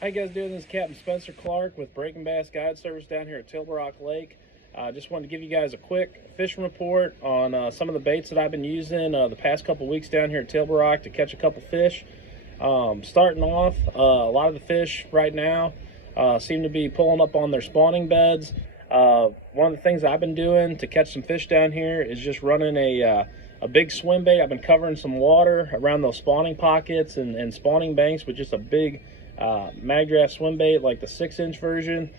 How you guys doing? This is Captain Spencer Clark with Breaking Bass Guide Service down here at Table Rock Lake. Just wanted to give you guys a quick fishing report on some of the baits that I've been using the past couple weeks down here at Table Rock to catch a couple fish. Starting off, a lot of the fish right now seem to be pulling up on their spawning beds. One of the things I've been doing to catch some fish down here is just running a big swim bait. I've been covering some water around those spawning pockets and spawning banks with just a big Magdraft swim bait, like the 6-inch version.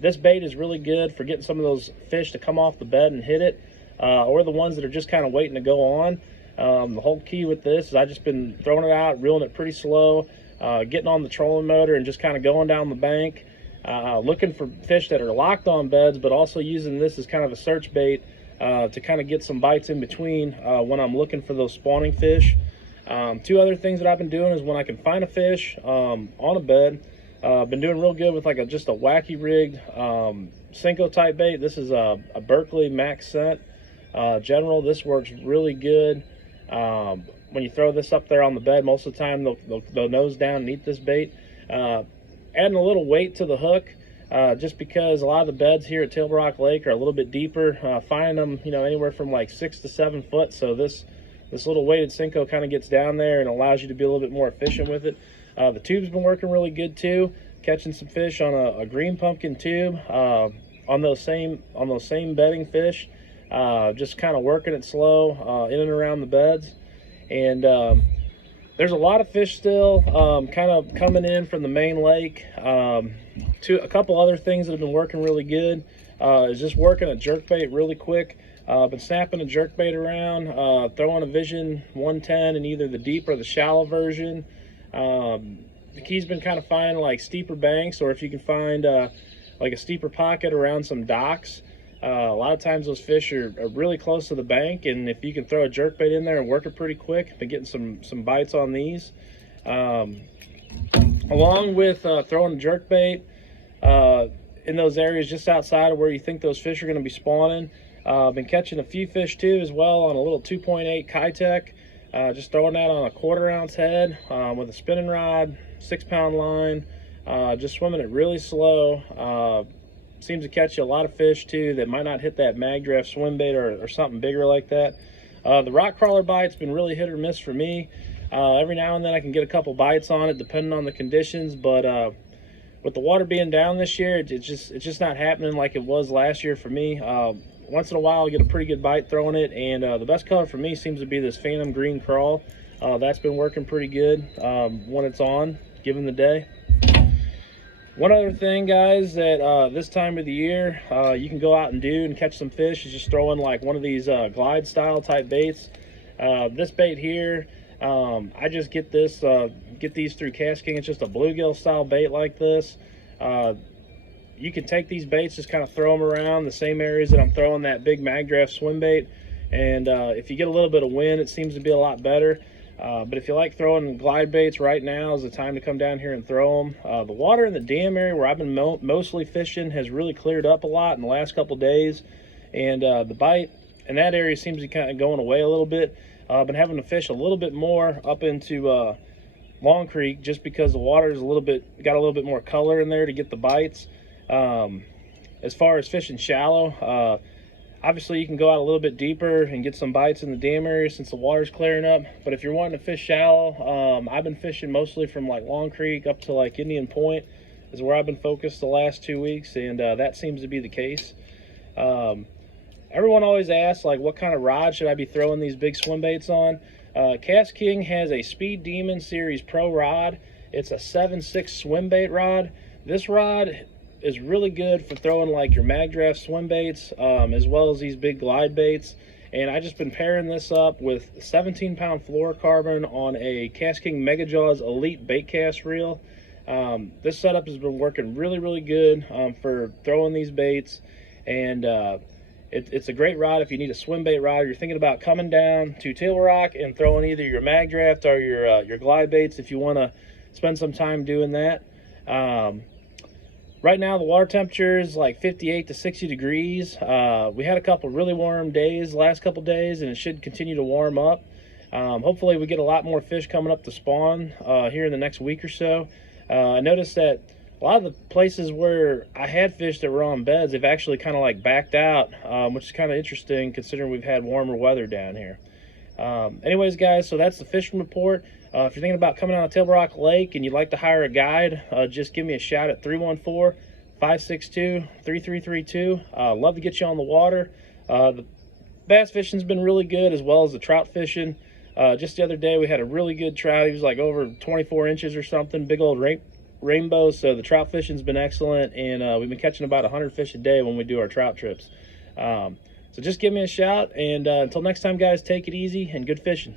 This bait is really good for getting some of those fish to come off the bed and hit it, or the ones that are just kind of waiting to go on. The whole key with this is I've just been throwing it out, reeling it pretty slow, getting on the trolling motor and just kind of going down the bank, looking for fish that are locked on beds, but also using this as kind of a search bait to kind of get some bites in between when I'm looking for those spawning fish. Two other things that I've been doing is when I can find a fish on a bed, I've been doing real good with like just a wacky rigged Senko type bait. This is a Berkley Max Scent General. This works really good. When you throw this up there on the bed, most of the time they'll nose down and eat this bait. Adding a little weight to the hook, just because a lot of the beds here at Table Rock Lake are a little bit deeper. Finding them, anywhere from like 6 to 7 foot. So this little weighted Senko kind of gets down there and allows you to be a little bit more efficient with it. The tube's been working really good too, catching some fish on a green pumpkin tube on those same bedding fish, just kind of working it slow in and around the beds. And there's a lot of fish still kind of coming in from the main lake. A couple other things that have been working really good is just working a jerkbait really quick. Been snapping a jerkbait around, throwing a Vision 110 in either the deep or the shallow version. The key's been kind of finding like steeper banks, or if you can find like a steeper pocket around some docks. A lot of times those fish are really close to the bank, and if you can throw a jerkbait in there and work it pretty quick, been getting some bites on these. Along with throwing a jerkbait in those areas just outside of where you think those fish are going to be spawning. Been catching a few fish too as well on a little 2.8 Keitech, just throwing that on a 1/4 ounce head with a spinning rod, 6-pound line, just swimming it really slow. Seems to catch you a lot of fish too that might not hit that Magdraft swim bait or something bigger like that. The rock crawler bite's been really hit or miss for me. Every now and then I can get a couple bites on it depending on the conditions, but with the water being down this year, it's just not happening like it was last year for me. Once in a while I'll get a pretty good bite throwing it, and the best color for me seems to be this Phantom Green Crawl. That's been working pretty good when it's on, given the day. One other thing, guys, that this time of the year you can go out and do and catch some fish is just throwing like one of these glide style type baits. This bait here, I just get these through KastKing. It's just a bluegill style bait like this. You can take these baits, just kind of throw them around the same areas that I'm throwing that big Magdraft swim bait, and if you get a little bit of wind, it seems to be a lot better. But if you like throwing glide baits, right now is the time to come down here and throw them. The water in the dam area where I've been mostly fishing has really cleared up a lot in the last couple days, and the bite in that area seems to be kind of going away a little bit. I've been having to fish a little bit more up into Long Creek just because the water is got a little bit more color in there to get the bites. As far as fishing shallow, obviously you can go out a little bit deeper and get some bites in the dam area since the water's clearing up. But if you're wanting to fish shallow, I've been fishing mostly from like Long Creek up to like Indian Point is where I've been focused the last 2 weeks, and that seems to be the case. Everyone always asks like what kind of rod should I be throwing these big swim baits on. KastKing has a Speed Demon Series Pro rod. It's a 7/6 swim bait rod. This rod is really good for throwing like your Magdraft swim baits, as well as these big glide baits. And I just been pairing this up with 17-pound fluorocarbon on a KastKing Mega Jaws Elite bait cast reel. This setup has been working really good for throwing these baits, and it's a great rod if you need a swim bait rod, or you're thinking about coming down to Table Rock and throwing either your Magdraft or your glide baits if you want to spend some time doing that. Right now the water temperature is like 58 to 60 degrees. We had a couple really warm days the last couple days, and it should continue to warm up. Hopefully we get a lot more fish coming up to spawn here in the next week or so. I noticed that a lot of the places where I had fish that were on beds, they've actually kind of like backed out, which is kind of interesting considering we've had warmer weather down here. Anyways, guys, so that's the fishing report. If you're thinking about coming out of Table Rock Lake and you'd like to hire a guide, just give me a shout at 314-562-3332. Love to get you on the water. The bass fishing's been really good, as well as the trout fishing. Just the other day we had a really good trout. He was like over 24 inches or something, big old rainbow. So the trout fishing's been excellent, and we've been catching about 100 fish a day when we do our trout trips. So just give me a shout, and until next time, guys, take it easy and good fishing.